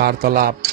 वार्तालाप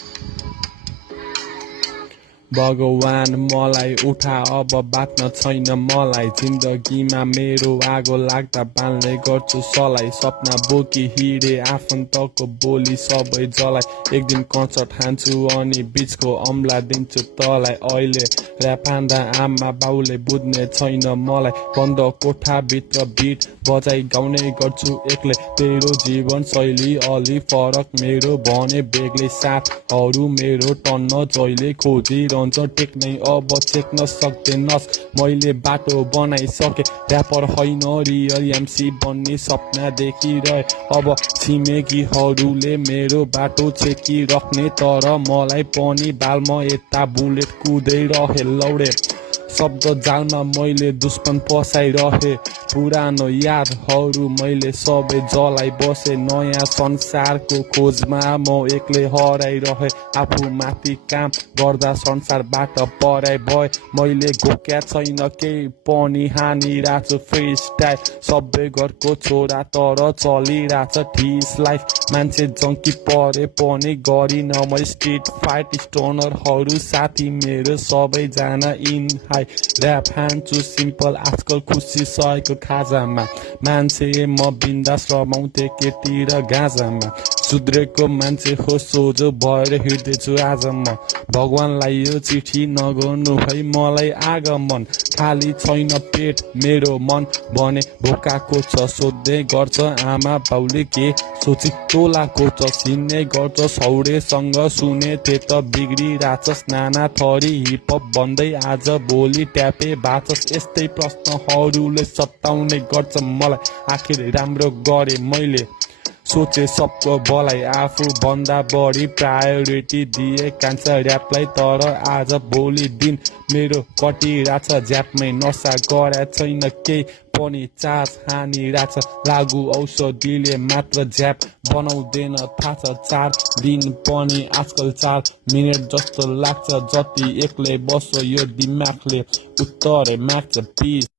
भगवान मलाई उठा अब बाँच्न छैन मलाई जिन्दगीमा मेरो आगो लाग्दा बाल्ने गर्छु सलाई सपना बोकी हिँडे आफन्तको बोली सबै जलाई एक दिन कन्सर्ट हान्छु अनि बिचको अम्ला दिन्छु तलाई अहिले र्याप हान्दा आमा बाउले बुझ्ने छैन मलाई बन्द कोठाभित्र बिट बजाई गाउने गर्छु एक्लै तेरो जीवन शैली अलि फरक मेरो भने बेग्लै साथहरू मेरो टन्न जहिले खोजिरहन्छ टेक्नै अब चेक्न सक्दैनस् मैले बाटो बनाइसके र्यापर होइन रियल एमसी बन्ने सपना देखिरहे अब छिमेकीहरूले मेरो बाटो छेकिराख्ने तर मलाई पनि बालमा यता बुलेट कुदैरहे लौडे शब्द जालमा मैले दुश्मन पसाइरहे पुरानो यादहरू मैले सबै जलाई बसे नयाँ संसारको खोजमा म एक्लै हराइरहे आफू माथि काम गर्दा संसारबाट पराइ भए मैले घोक्या छैन केही पनि हानिरहेछु फ्री स्टाइल सबै घरको छोरा तर चलिरहेछ ठिस लाइफ मान्छे जङ्की परे पनि गरिन म स्ट्रिट फाइट स्टोनरहरू साथी मेरो सबैजना इन हाई र्याप हान्छु सिम्पल आजकल खुसी सहेको खाजामा मान्छे म बिन्दास रमाउँथे केटी र गाजामा सुध्रेको मान्छे हो सोझो भएर हिँड्दैछु आज म भगवानलाई यो चिठी नगर्नु है मलाई आगमन खाली छैन पेट मेरो मन भने भोकाको छ सोध्दै गर्छ आमा बाउले के सोची तोलाको छ सिन्ने गर्छ सौडेसँग सुने थे त बिग्रिरहेछस् नाना थरी हिपहप भन्दै आज भोलि ट्यापे बाँचस् यस्तै प्रश्नहरूले सताउने गर्छ मलाई आखिर राम्रो गरे मैले सोचे सबको भलाई आफू भन्दा बढी प्रायोरिटी दिए कान्छ र्यापलाई तर आज भोलि दिन मेरो कटिरहेछ झ्यापमै नसा गरा छैन केही पनि चार्ज हानिरहेछ लागु औषधिले मात्र झ्याप बनाउँदैन थाहा छ 4 दिन पनि आजकल 4 मिनट जस्तो लाग्छ जति एक्लै बस्छ यो दिमागले उत्तर माग्छ पिस